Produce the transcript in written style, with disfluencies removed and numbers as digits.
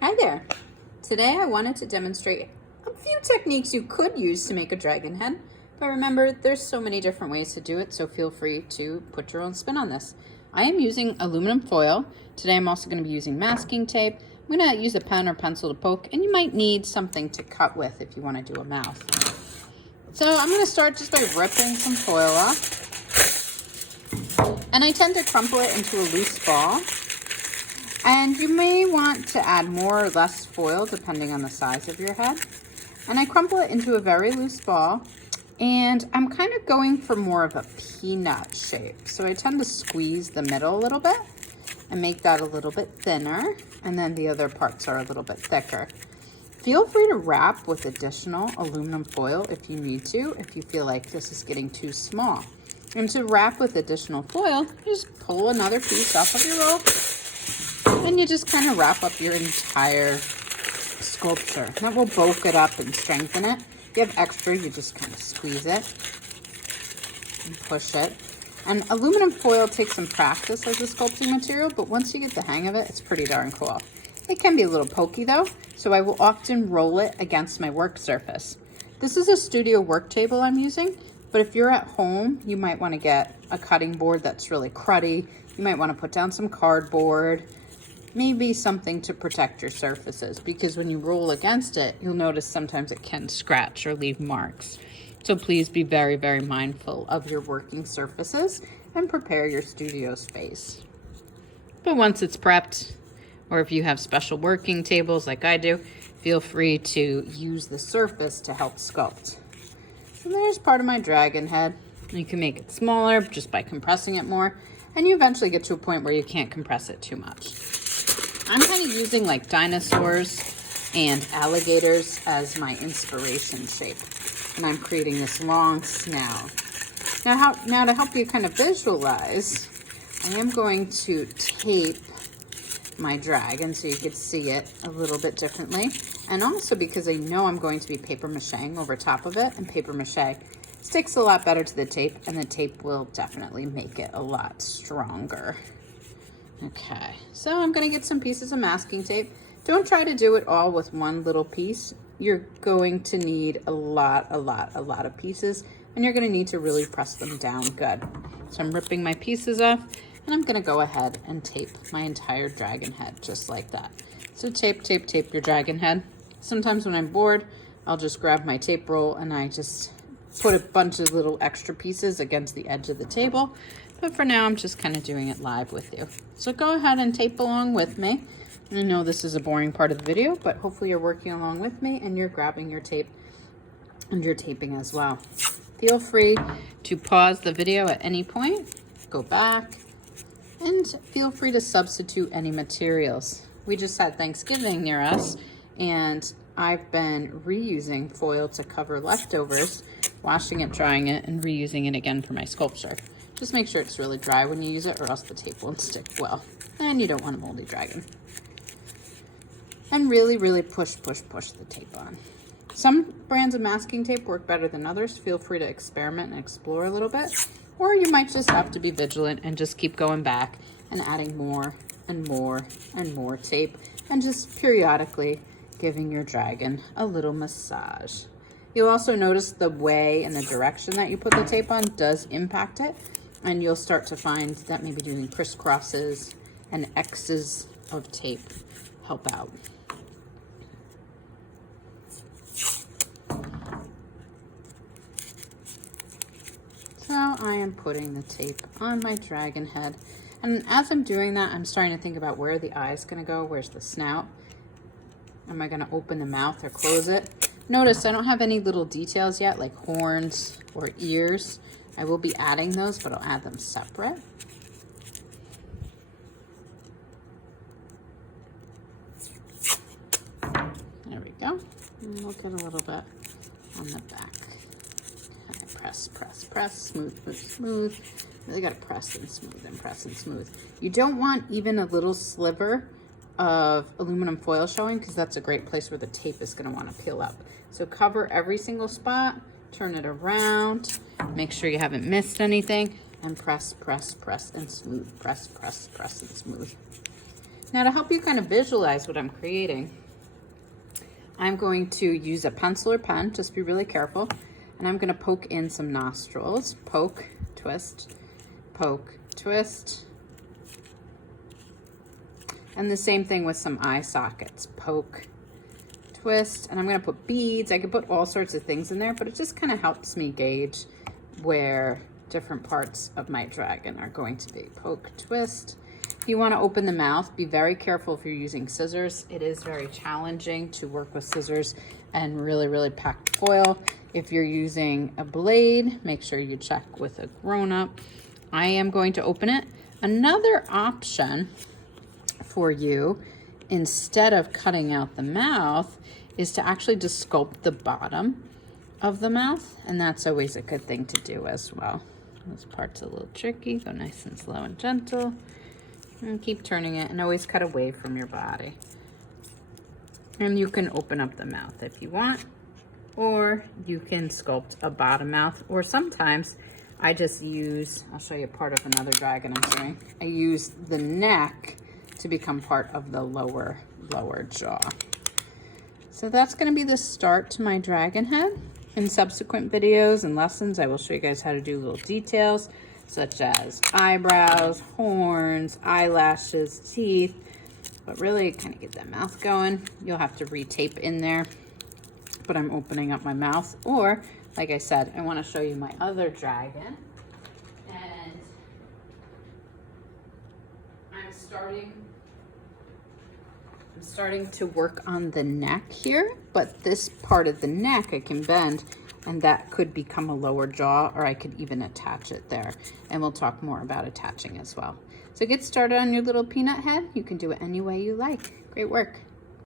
Hi there. Today I wanted to demonstrate a few techniques you could use to make a dragon head, but remember there's so many different ways to do it, so feel free to put your own spin on this. I am using aluminum foil. Today I'm also going to be using masking tape. I'm going to use a pen or pencil to poke, and you might need something to cut with if you want to do a mouth. So I'm going to start just by ripping some foil off, and I tend to crumple it into a loose ball. And you may want to add more or less foil depending on the size of your head. And I crumple it into a very loose ball, and I'm kind of going for more of a peanut shape. So I tend to squeeze the middle a little bit and make that a little bit thinner, and then the other parts are a little bit thicker. Feel free to wrap with additional aluminum foil if you need to, if you feel like this is getting too small. And to wrap with additional foil, just pull another piece off of your rope, and you just kind of wrap up your entire sculpture. That will bulk it up and strengthen it. If you have extra, you just kind of squeeze it and push it. And aluminum foil takes some practice as a sculpting material, but once you get the hang of it, it's pretty darn cool. It can be a little pokey though, so I will often roll it against my work surface. This is a studio work table I'm using, but if you're at home, you might want to get a cutting board that's really cruddy. You might want to put down some cardboard, maybe something to protect your surfaces, because when you roll against it, you'll notice sometimes it can scratch or leave marks. So please be very, very mindful of your working surfaces and prepare your studio space. But once it's prepped, or if you have special working tables like I do, feel free to use the surface to help sculpt. So there's part of my dragon head. You can make it smaller just by compressing it more, and you eventually get to a point where you can't compress it too much. I'm kind of using like dinosaurs and alligators as my inspiration shape, and I'm creating this long snout. Now to help you kind of visualize, I am going to tape my dragon so you could see it a little bit differently, and also because I know I'm going to be paper macheing over top of it, and paper mache sticks a lot better to the tape, and the tape will definitely make it a lot stronger. Okay, so I'm gonna get some pieces of masking tape. Don't try to do it all with one little piece. You're going to need a lot of pieces, and you're gonna need to really press them down good. So I'm ripping my pieces off, and I'm gonna go ahead and tape my entire dragon head just like that. So tape your dragon head. Sometimes when I'm bored, I'll just grab my tape roll and I just put a bunch of little extra pieces against the edge of the table. But for now, I'm just kind of doing it live with you. So go ahead and tape along with me. I know this is a boring part of the video, but hopefully you're working along with me and you're grabbing your tape and you're taping as well. Feel free to pause the video at any point, go back, and feel free to substitute any materials. We just had Thanksgiving near us, and I've been reusing foil to cover leftovers, washing it, drying it, and reusing it again for my sculpture. Just make sure it's really dry when you use it, or else the tape won't stick well. And you don't want a moldy dragon. And really push the tape on. Some brands of masking tape work better than others. Feel free to experiment and explore a little bit. Or you might just have to be vigilant and just keep going back and adding more and more and more tape, and just periodically giving your dragon a little massage. You'll also notice the way and the direction that you put the tape on does impact it, and you'll start to find that maybe doing crisscrosses and X's of tape help out. So I am putting the tape on my dragon head, and as I'm doing that, I'm starting to think about where the eye's gonna go, where's the snout. Am I gonna open the mouth or close it? Notice I don't have any little details yet, like horns or ears. I will be adding those, but I'll add them separate. There we go. And we'll get a little bit on the back. Press, smooth. Really gotta press and smooth. You don't want even a little sliver of aluminum foil showing, because that's a great place where the tape is gonna wanna peel up. So cover every single spot, turn it around, make sure you haven't missed anything, and press and smooth. Press and smooth. Now to help you kind of visualize what I'm creating, I'm going to use a pencil or pen, just be really careful, and I'm going to poke in some nostrils. Poke, twist, and the same thing with some eye sockets. Poke, twist, and I'm going to put beads. I could put all sorts of things in there, but it just kind of helps me gauge where different parts of my dragon are going to be. Poke, twist. If you want to open the mouth, be very careful if you're using scissors. It is very challenging to work with scissors and really packed foil. If you're using a blade, make sure you check with a grown-up. I am going to open it. Another option for you, instead of cutting out the mouth, is to actually just sculpt the bottom of the mouth, and that's always a good thing to do as well. This part's a little tricky. Go nice and slow and gentle, and keep turning it, and always cut away from your body. And you can open up the mouth if you want, or you can sculpt a bottom mouth, or sometimes I just use, I'll show you part of another dragon I'm doing. I use the neck to become part of the lower jaw. So that's going to be the start to my dragon head. In subsequent videos and lessons, I will show you guys how to do little details such as eyebrows, horns, eyelashes, teeth, but really kind of get that mouth going. You'll have to retape in there, but I'm opening up my mouth. Or, like I said, I want to show you my other dragon, and I'm starting to work on the neck here, but this part of the neck I can bend, and that could become a lower jaw, or I could even attach it there. And we'll talk more about attaching as well. So get started on your little peanut head. You can do it any way you like. Great work.